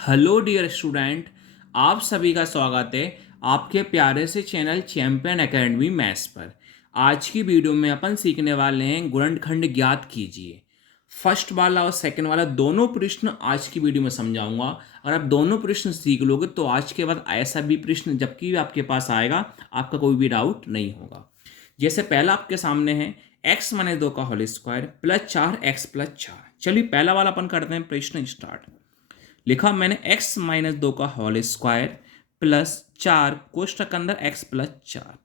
Hello dear student. आप सभी का स्वागत है आपके प्यारे से चैनल चैंपियन एकेडमी मैथ्स पर। आज की वीडियो में अपन सीखने वाले हैं गुणनखंड ज्ञात कीजिए। फर्स्ट वाला और सेकंड वाला दोनों प्रश्न आज की वीडियो में समझाऊंगा। अगर आप दोनों प्रश्न सीख लोगे तो आज के बाद ऐसा भी प्रश्न जबकि भी आपके पास आएगा आपका कोई भी डाउट नहीं होगा। जैसे पहला आपके सामने है x माइनस 2 का होल स्क्वायर प्लस 4x+4। चलिए पहला वाला अपन करते हैं, प्रश्न स्टार्ट। लिखा मैंने x माइनस 2 का होल स्क्वायर प्लस 4 कोष्ठक अंदर x+4।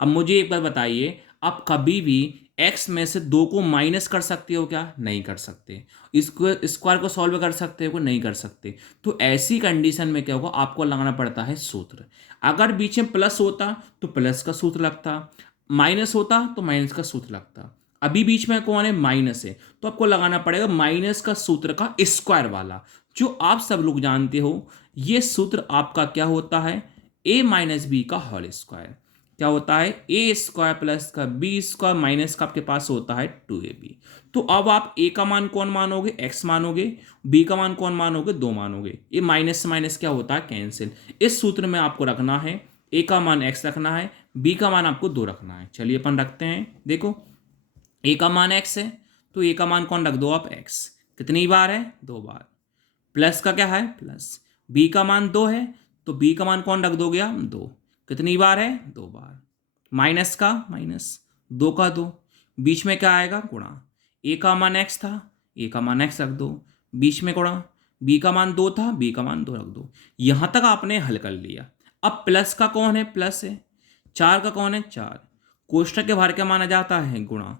अब मुझे एक बार बताइए, आप कभी भी x में से 2 को माइनस कर सकते हो क्या? नहीं कर सकते। इसको स्क्वायर को सॉल्व कर सकते हो? नहीं कर सकते। तो ऐसी कंडीशन में क्या होगा, आपको लगाना पड़ता है सूत्र। अगर बीच में प्लस होता तो प्लस का सूत्र लगता, माइनस होता तो माइनस का सूत्र लगता। अभी बीच में कौन है? माइनस है, तो आपको लगाना पड़ेगा माइनस का सूत्र का स्क्वायर वाला, जो आप सब लोग जानते हो। ये सूत्र आपका क्या होता है? a माइनस बी का होल स्क्वायर। क्या होता है? ए स्क्वायर प्लस का बी स्क्वायर माइनस का आपके पास होता है 2ab। तो अब आप a का मान कौन मानोगे? x मानोगे। b का मान कौन मानोगे? 2 मानोगे। ये माइनस से माइनस क्या होता है? कैंसिल। इस सूत्र में आपको रखना है a का मान x रखना है, b का मान आपको 2 रखना है। चलिए अपन रखते हैं। देखो a का मान x है तो a का मान कौन रख दो आप? x। कितनी बार है? 2 बार। प्लस का क्या है? प्लस। बी का मान 2 है तो बी का मान कौन रख दोगे आप? 2। कितनी बार है? 2 बार। माइनस का माइनस, 2 का 2। बीच में क्या आएगा? गुणा। ए का मान x था, ए का मान x रख दो, बीच में गुणा। बी का मान 2 था, बी का मान 2 रख दो। यहां तक आपने हल कर लिया। अब प्लस का कौन है? प्लस है। 4 का कौन है? 4। कोष्ठक के बाहर क्या माना जाता है? गुणा।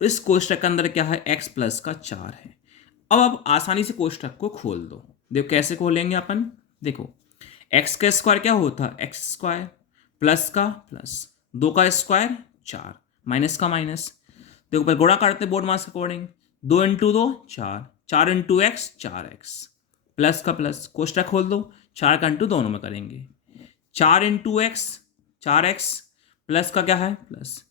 इस कोष्ठक के अंदर क्या है? x प्लस का 4 है। अब आप आसानी से कोष्ठक को खोल दो। देखो कैसे खोलेंगे अपन। देखो x का स्क्वायर क्या होता है? एक्स स्क्वायर प्लस का प्लस, 2 का स्क्वायर 4, माइनस का माइनस। देखो पर गुणा करते बोर्ड मास के according, 2 into 2 4, 4 into x 4x, plus का प्लस कोष्ठक खोल दो। 4 का इंटू दोनों में करेंगे, 4 इंटू एक्स 4x, प्लस का क्या है? प्लस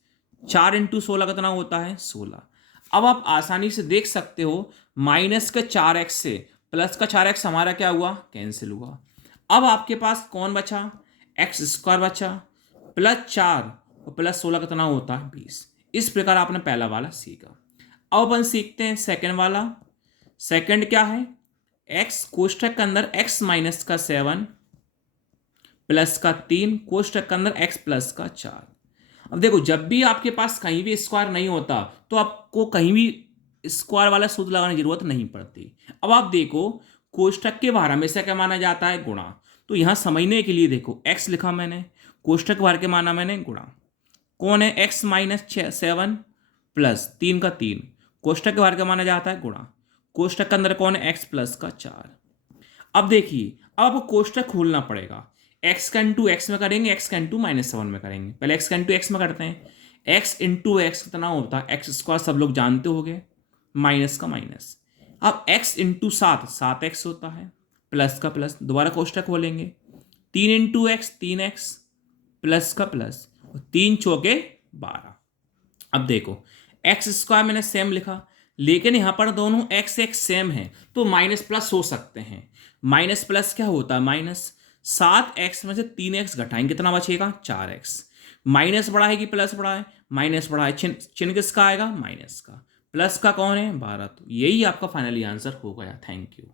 4 इंटू 16 कितना होता है? 16। अब आप आसानी से देख सकते हो माइनस का 4x से प्लस का 4x हमारा क्या हुआ? कैंसिल हुआ। अब आपके पास कौन बचा? एक्स स्क्वायर बचा, प्लस 4 और प्लस 16 कितना होता है? 20। इस प्रकार आपने पहला वाला सीखा। अब अपन सीखते हैं सेकंड वाला। सेकंड क्या है? एक्स कोष्ठक के अंदर x माइनस का 7 प्लस का 3 कोष्ठक के अंदर x प्लस का 4। अब देखो जब भी आपके पास कहीं भी स्क्वायर नहीं होता तो आपको कहीं भी स्क्वायर वाला सूत्र लगाने की जरूरत नहीं पड़ती। अब आप देखो कोष्ठक के बाहर हमेशा क्या माना जाता है? गुणा। तो यहां समझने के लिए देखो x लिखा मैंने, कोष्ठक बाहर के माना मैंने गुणा। कौन है? x माइनस 7 प्लस 3 का 3, कोष्ठक के बाहर का माना जाता है गुणा। कोष्ठक के अंदर कौन है? x प्लस का 4। अब देखिए अब आपको कोष्ठक खोलना पड़ेगा। एक्स का इंटू एक्स में करेंगे, एक्स का इंटू -7 में करेंगे। पहले एक्स का इंटू एक्स में करते हैं। एक्स इंटू एक्स कितना होता है? एक्स स्क्वायर सब लोग जानते होंगे, माइनस का माइनस। अब एक्स इंटू 7 होता है, प्लस का प्लस। दोबारा कोष्ठक खोलेंगे, 3 इंटू एक्स 3x, प्लस का प्लस, और 3 चौके 12। अब देखो एक्स स्क्वायर मैंने सेम लिखा, लेकिन यहां पर दोनों एक्स एक्स सेम है तो माइनस प्लस हो सकते हैं। माइनस प्लस क्या होता है? माइनस। 7x में से 3x घटाएंगे कितना बचेगा? 4x। माइनस बड़ा है कि प्लस बड़ा है? माइनस बड़ा है। चिन्ह चिन्ह किसका आएगा? माइनस का। प्लस का कौन है? 12। तो यही आपका फाइनली आंसर हो गया। Thank you.